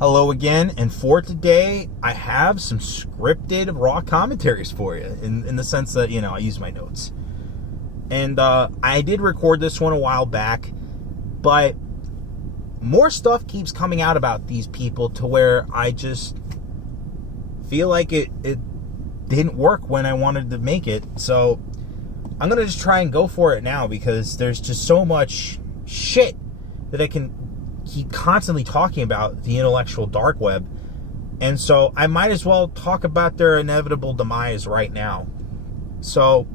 Hello again, and for today, I have some scripted raw commentaries for you, in the sense that, I use my notes. And I did record this one a while back, but more stuff keeps coming out about these people to where I just feel like it didn't work when I wanted to make it. So I'm going to just try and go for it now, because there's just so much shit that I can keep constantly talking about the intellectual dark web. And so I might as well talk about their inevitable demise right now. So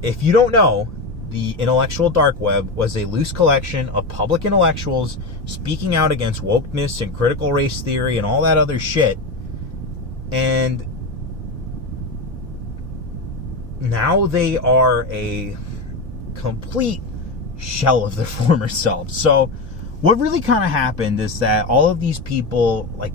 if you don't know, the intellectual dark web was a loose collection of public intellectuals speaking out against wokeness and critical race theory and all that other shit. And now they are a complete shell of their former selves. So what really kind of happened is that all of these people, like,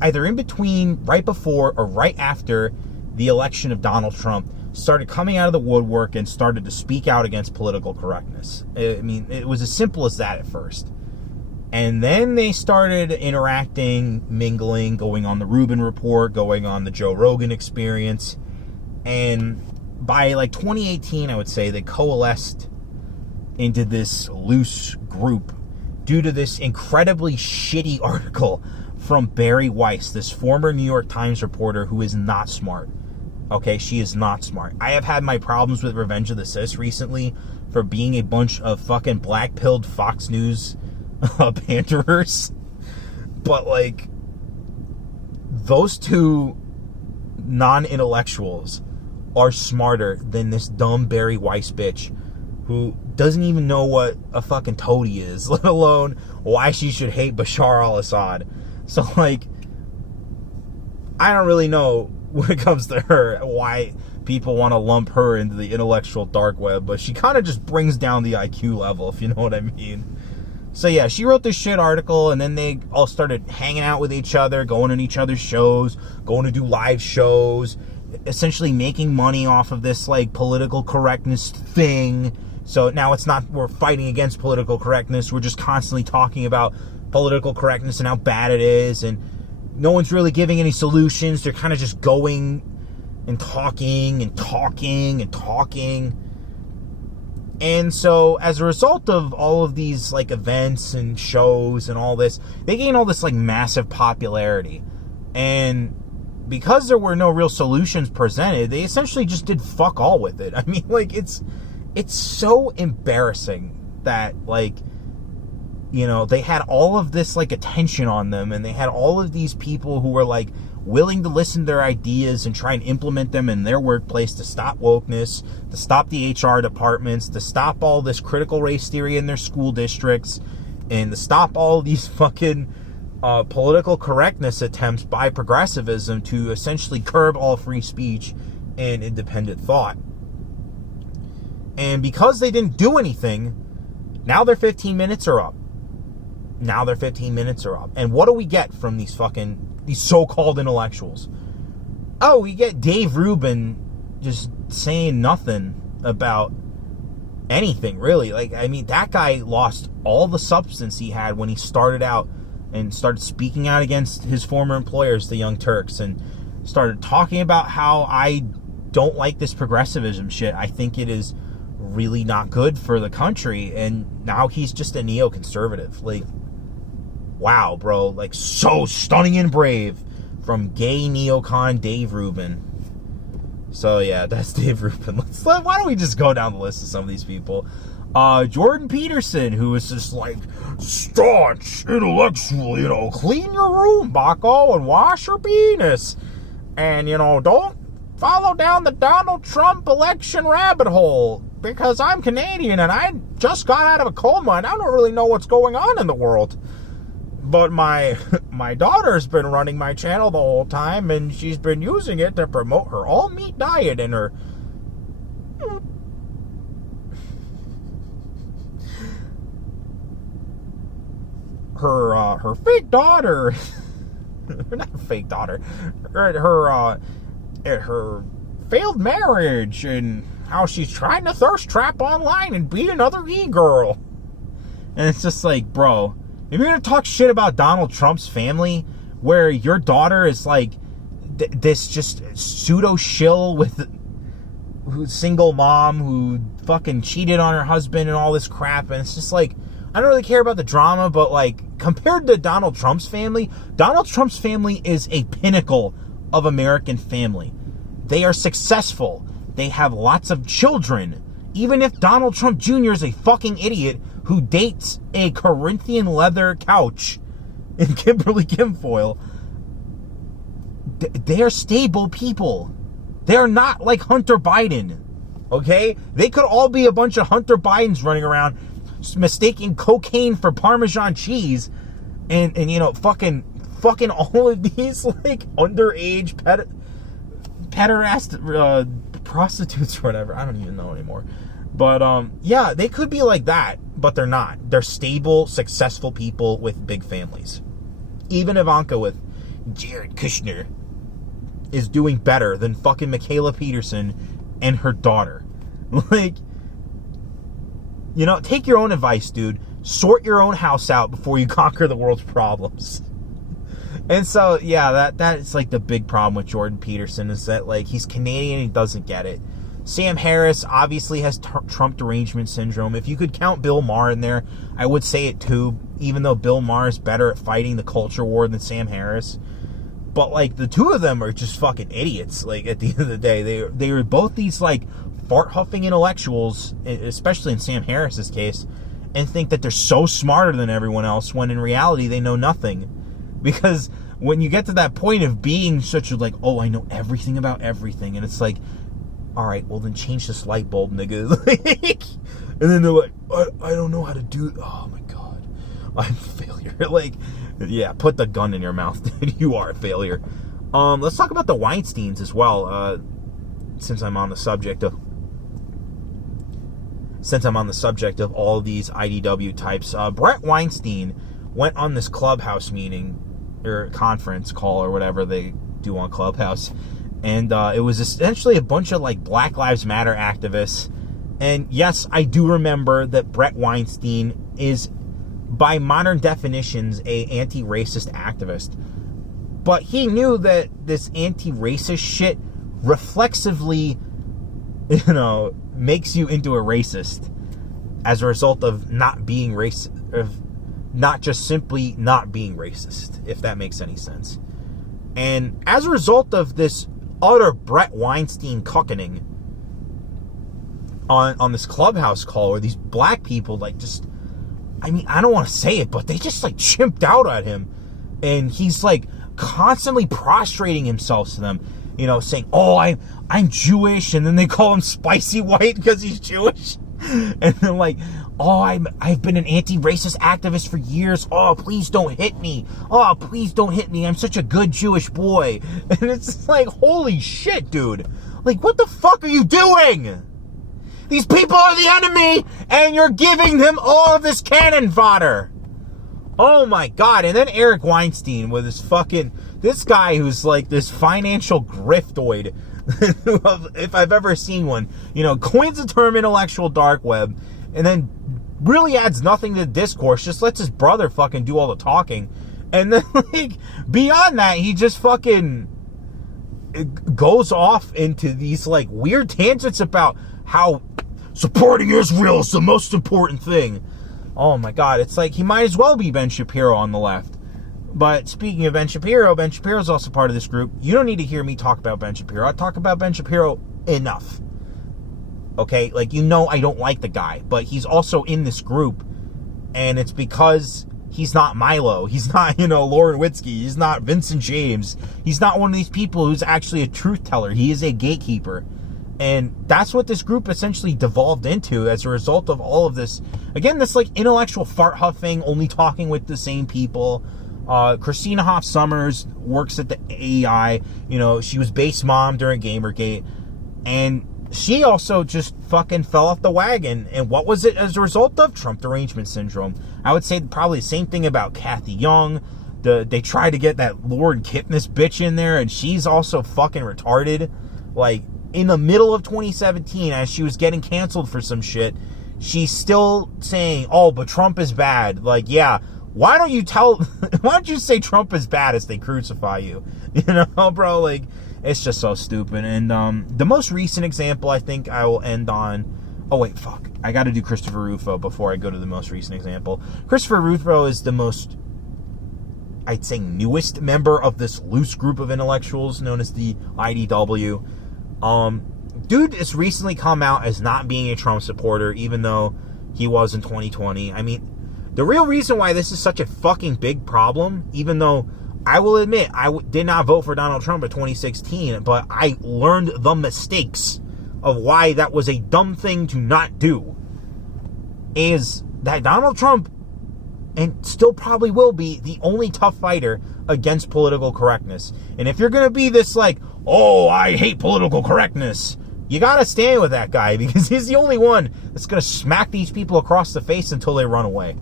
either in between, right before, or right after the election of Donald Trump, started coming out of the woodwork and started to speak out against political correctness. I mean, it was as simple as that at first. And then they started interacting, mingling, going on the Rubin Report, going on the Joe Rogan Experience. And by, 2018, I would say, they coalesced into this loose group due to this incredibly shitty article from Bari Weiss, this former New York Times reporter who is not smart. Okay, she is not smart. I have had my problems with Revenge of the Cis recently for being a bunch of fucking black-pilled Fox News banterers. But, those two non-intellectuals are smarter than this dumb Bari Weiss bitch who doesn't even know what a fucking toady is, let alone why she should hate Bashar al-Assad. So, I don't really know when it comes to her why people want to lump her into the intellectual dark web, but she kind of just brings down the IQ level, if you know what I mean. So, yeah, she wrote this shit article, and then they all started hanging out with each other, going on each other's shows, going to do live shows, essentially making money off of this, political correctness thing. So now it's not we're fighting against political correctness. We're just constantly talking about political correctness and how bad it is. And no one's really giving any solutions. They're kind of just going and talking and talking and talking. And so as a result of all of these events and shows and all this, they gain all this massive popularity. And because there were no real solutions presented, they essentially just did fuck all with it. I mean, it's so embarrassing that, they had all of this, attention on them, and they had all of these people who were, willing to listen to their ideas and try and implement them in their workplace to stop wokeness, to stop the HR departments, to stop all this critical race theory in their school districts, and to stop all these fucking political correctness attempts by progressivism to essentially curb all free speech and independent thought. And because they didn't do anything, now their 15 minutes are up. And what do we get from these so-called intellectuals? Oh, we get Dave Rubin just saying nothing about anything, really. That guy lost all the substance he had when he started out and started speaking out against his former employers, the Young Turks, and started talking about how I don't like this progressivism shit. I think it is really not good for the country. And now he's just a neoconservative. Wow, bro. So stunning and brave from gay neocon Dave Rubin. So, yeah, that's Dave Rubin. Why don't we just go down the list of some of these people? Jordan Peterson, who is just staunch, intellectual, clean your room, bucko, and wash your penis. And, don't follow down the Donald Trump election rabbit hole, because I'm Canadian and I just got out of a coal mine. I don't really know what's going on in the world. But my daughter's been running my channel the whole time, and she's been using it to promote her all-meat diet and her fake daughter. Not fake daughter. Her failed marriage, and how she's trying to thirst trap online and beat another e-girl. And it's just bro, If you're going to talk shit about Donald Trump's family, where your daughter is like this just pseudo shill with who's single mom who fucking cheated on her husband and all this crap, and it's just like, I don't really care about the drama, but like, compared to Donald Trump's family is a pinnacle of American family. They are successful. They have lots of children. Even if Donald Trump Jr. is a fucking idiot who dates a Corinthian leather couch in Kimberly Guilfoyle, they are stable people. They are not like Hunter Biden, okay? They could all be a bunch of Hunter Bidens running around mistaking cocaine for Parmesan cheese and you know, fucking all of these like underage pederast prostitutes or whatever. I don't even know anymore. But yeah, they could be like that, but they're not. They're stable, successful people with big families. Even Ivanka with Jared Kushner is doing better than fucking Michaela Peterson and her daughter. Like, you know, take your own advice, dude. Sort your own house out before you conquer the world's problems. And so, yeah, that is like the big problem with Jordan Peterson, is that like he's Canadian and he doesn't get it. Sam Harris obviously has Trump derangement syndrome. If you could count Bill Maher in there, I would say it too, even though Bill Maher is better at fighting the culture war than Sam Harris. But like, the two of them are just fucking idiots. Like, at the end of the day, they were both these like fart huffing intellectuals, especially in Sam Harris's case, and think that they're so smarter than everyone else when in reality they know nothing. Because when you get to that point of being such a like, oh, I know everything about everything, and it's like, all right, well then change this light bulb, nigga. And then they're like, I don't know how to do it. Oh my god, I'm a failure. Like, yeah, put the gun in your mouth, dude. You are a failure. Let's talk about the Weinsteins as well. Since I'm on the subject of all these IDW types, Brett Weinstein went on this Clubhouse meeting or conference call or whatever they do on Clubhouse. And it was essentially a bunch of like Black Lives Matter activists. And yes, I do remember that Brett Weinstein is, by modern definitions, a anti-racist activist. But he knew that this anti-racist shit reflexively, you know, makes you into a racist as a result of not being racist, of not just simply not being racist, if that makes any sense. And as a result of this utter Brett Weinstein cuckening on this Clubhouse call, where these black people like just, I mean, I don't want to say it, but they just like chimped out at him, and he's like constantly prostrating himself to them, you know, saying, oh, I'm Jewish, and then they call him spicy white because he's Jewish. And then like, oh, I've been an anti-racist activist for years. Oh, please don't hit me. Oh, please don't hit me. I'm such a good Jewish boy. And it's just like, holy shit, dude. Like, what the fuck are you doing? These people are the enemy, and you're giving them all of this cannon fodder. Oh my god. And then Eric Weinstein with his fucking, this guy who's like this financial griftoid, if I've ever seen one, you know, coins the term intellectual dark web, and then really adds nothing to the discourse, just lets his brother fucking do all the talking. And then, like, beyond that, he just fucking goes off into these, like, weird tangents about how supporting Israel is the most important thing. Oh my god, it's like he might as well be Ben Shapiro on the left. But speaking of Ben Shapiro's also part of this group. You don't need to hear me talk about Ben Shapiro. I talk about Ben Shapiro enough. Okay? Like, you know I don't like the guy, but he's also in this group, and it's because he's not Milo. He's not, you know, Lauren Witzke. He's not Vincent James. He's not one of these people who's actually a truth teller. He is a gatekeeper. And that's what this group essentially devolved into as a result of all of this. Again, this, like, intellectual fart huffing, only talking with the same people. Christina Hoff Sommers works at the AEI. You know, she was base mom during Gamergate. And she also just fucking fell off the wagon. And what was it as a result of? Trump derangement syndrome. I would say probably the same thing about Kathy Young. They tried to get that Lauren Kipnis bitch in there, and she's also fucking retarded. Like, in the middle of 2017, as she was getting canceled for some shit, she's still saying, oh, but Trump is bad. Like, yeah, why don't you say Trump is bad as they crucify you? You know, bro, like, it's just so stupid. And the most recent example I think I will end on, oh wait, fuck, I gotta do Christopher Rufo before I go to the most recent example. Christopher Rufo is the most, I'd say, newest member of this loose group of intellectuals known as the IDW. Dude has recently come out as not being a Trump supporter, even though he was in 2020. I mean, the real reason why this is such a fucking big problem, even though I will admit I did not vote for Donald Trump in 2016, but I learned the mistakes of why that was a dumb thing to not do, is that Donald Trump, and still probably will be, the only tough fighter against political correctness. And if you're going to be this like, oh, I hate political correctness, you got to stand with that guy, because he's the only one that's going to smack these people across the face until they run away.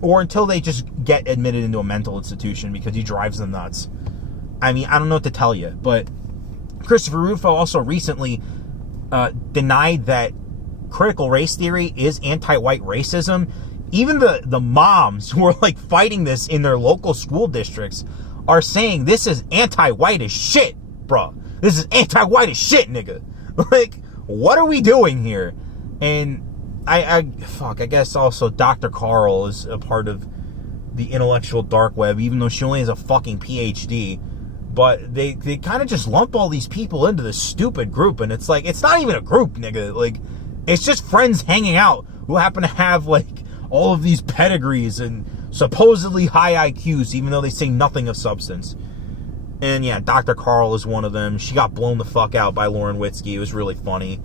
Or until they just get admitted into a mental institution because he drives them nuts. I mean, I don't know what to tell you, but Christopher Rufo also recently denied that critical race theory is anti-white racism. Even the moms who are like fighting this in their local school districts are saying this is anti-white as shit, bro. This is anti-white as shit, nigga. Like, what are we doing here? And I guess also Dr. Carl is a part of the intellectual dark web, even though she only has a fucking PhD. But they kind of just lump all these people into this stupid group, and it's like, it's not even a group, nigga. Like, it's just friends hanging out who happen to have, like, all of these pedigrees and supposedly high IQs, even though they say nothing of substance. And yeah, Dr. Carl is one of them. She got blown the fuck out by Lauren Witzke. It was really funny.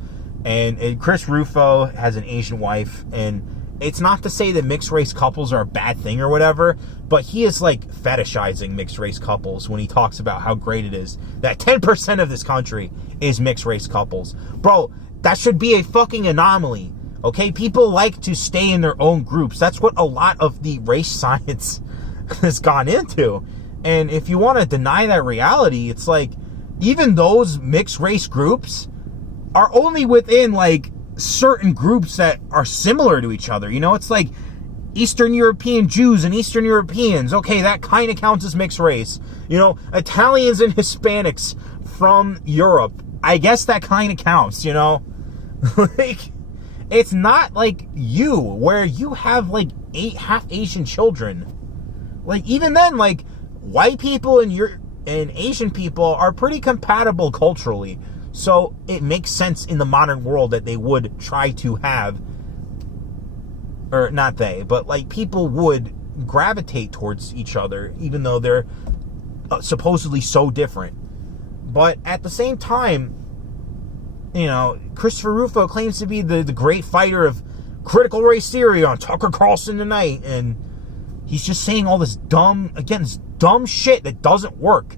And Chris Rufo has an Asian wife, and it's not to say that mixed race couples are a bad thing or whatever, but he is like fetishizing mixed race couples when he talks about how great it is that 10% of this country is mixed race couples. Bro, that should be a fucking anomaly. Okay, people like to stay in their own groups. That's what a lot of the race science has gone into. And if you want to deny that reality, it's like, even those mixed race groups are only within like certain groups that are similar to each other. You know, it's like Eastern European Jews and Eastern Europeans. Okay, that kind of counts as mixed race. You know, Italians and Hispanics from Europe, I guess that kind of counts, you know? Like, it's not like you, where you have like 8 half Asian children. Like, even then, like, white people and Asian people are pretty compatible culturally. So it makes sense in the modern world that they would try to have, or not they, but like people would gravitate towards each other, even though they're supposedly so different. But at the same time, you know, Christopher Rufo claims to be the great fighter of critical race theory on Tucker Carlson tonight, and he's just saying all this dumb shit that doesn't work.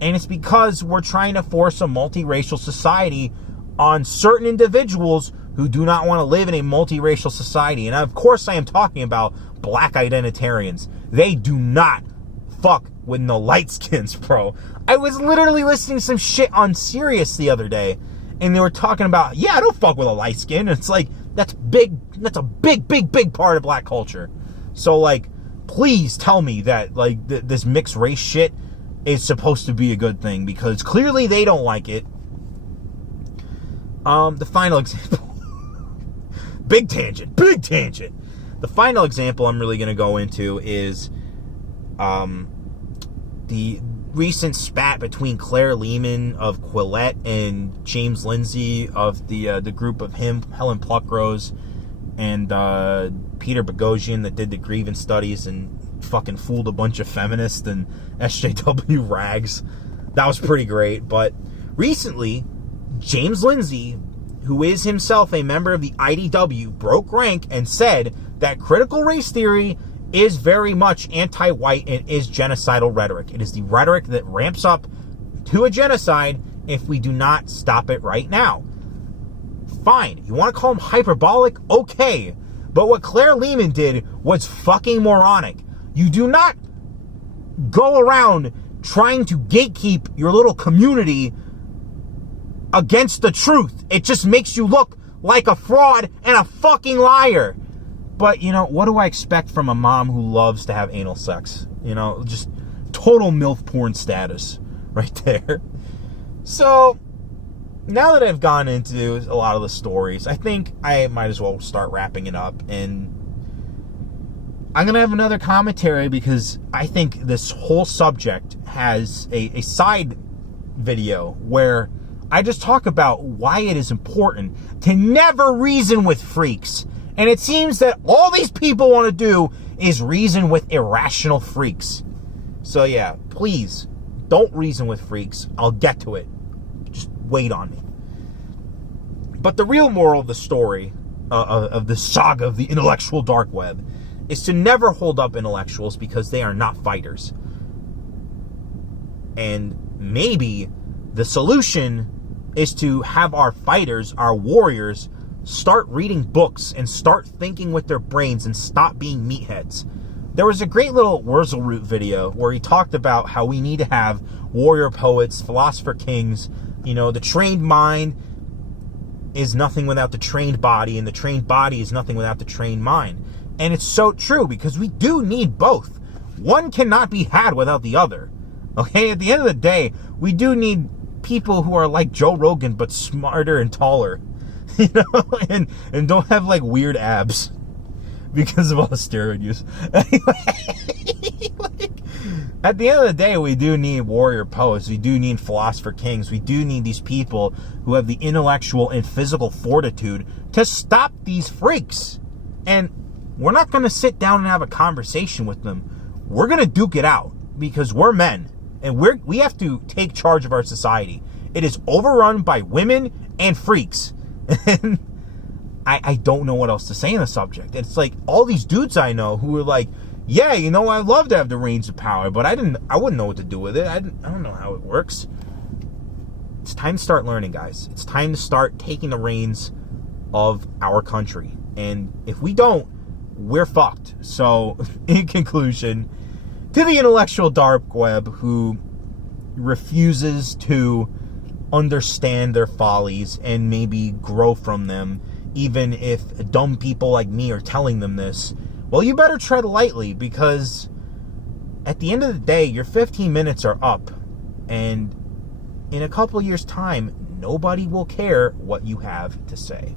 And it's because we're trying to force a multiracial society on certain individuals who do not want to live in a multiracial society. And of course I am talking about black identitarians. They do not fuck with no light skins, bro. I was literally listening to some shit on Sirius the other day, and they were talking about, yeah, I don't fuck with a light skin. And it's like, that's a big part of black culture. So like, please tell me that like this mixed race shit is supposed to be a good thing, because clearly they don't like it. The final example. Big tangent. The final example I'm really going to go into is the recent spat between Claire Lehman of Quillette and James Lindsay of the group of Helen Pluckrose and Peter Boghossian that did the grievance studies and fucking fooled a bunch of feminists and SJW rags. That was pretty great. But recently, James Lindsay, who is himself a member of the IDW, broke rank and said that critical race theory is very much anti-white and is genocidal rhetoric. It is the rhetoric that ramps up to a genocide if we do not stop it right now. Fine. You want to call him hyperbolic? Okay. But what Claire Lehman did was fucking moronic. You do not go around trying to gatekeep your little community against the truth. It just makes you look like a fraud and a fucking liar. But, what do I expect from a mom who loves to have anal sex? Just total MILF porn status right there. So, now that I've gone into a lot of the stories, I think I might as well start wrapping it up. And I'm going to have another commentary because I think this whole subject has a side video where I just talk about why it is important to never reason with freaks. And it seems that all these people want to do is reason with irrational freaks. So yeah, please don't reason with freaks. I'll get to it. Just wait on me. But the real moral of the story of the saga of the intellectual dark web is to never hold up intellectuals because they are not fighters. And maybe the solution is to have our fighters, our warriors, start reading books and start thinking with their brains and stop being meatheads. There was a great little Wurzelroot video where he talked about how we need to have warrior poets, philosopher kings. The trained mind is nothing without the trained body, and the trained body is nothing without the trained mind. And it's so true, because we do need both. One cannot be had without the other. Okay, at the end of the day, we do need people who are like Joe Rogan, but smarter and taller. And don't have like weird abs because of all the steroid use. Anyway, at the end of the day, we do need warrior poets. We do need philosopher kings. We do need these people who have the intellectual and physical fortitude to stop these freaks. And we're not going to sit down and have a conversation with them. We're going to duke it out because we're men and we have to take charge of our society. It is overrun by women and freaks. And I don't know what else to say on the subject. It's like all these dudes I know who are like, yeah, I'd love to have the reins of power, but I wouldn't know what to do with it. I don't know how it works. It's time to start learning, guys. It's time to start taking the reins of our country. And if we don't, we're fucked. So, in conclusion, to the intellectual dark web who refuses to understand their follies and maybe grow from them, even if dumb people like me are telling them this, well, you better tread lightly, because at the end of the day, your 15 minutes are up, and in a couple of years' time, nobody will care what you have to say.